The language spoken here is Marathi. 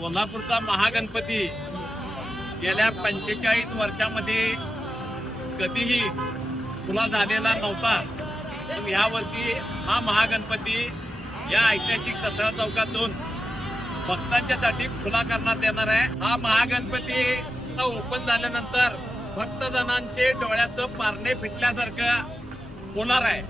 कोल्हापूरचा महागणपती गेल्या 45 वर्षामध्ये कधीही खुला झालेला नव्हता. पण या वर्षी हा महागणपती या ऐतिहासिक दसरा चौकातून भक्तांच्यासाठी खुला करण्यात येणार आहे. हा महागणपती ओपन झाल्यानंतर भक्तजनांचे डोळ्याचं पारणे फिटल्यासारखं होणार आहे.